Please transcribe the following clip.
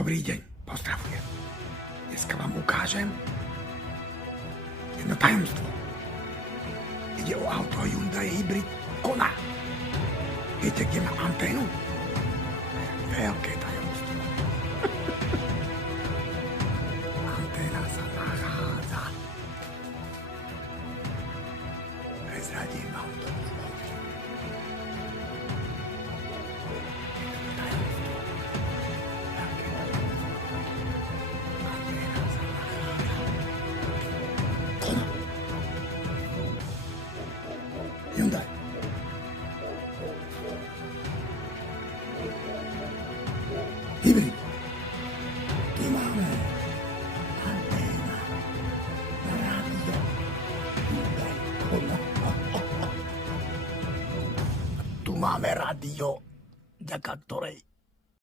Dobrý deň, pozdravujem. Dneska vám ukážem jedno tajomstvo. Ide o auto Hyundai Hybrid Kona. Viete, kde má anténu? Veľké tajomstvo. Anténa sa nachádza. Prezradím vám to. Hyundai. Hybrid. Tu máme anténa na rádio. Hyundai. Tu máme rádio, vďaka ktorej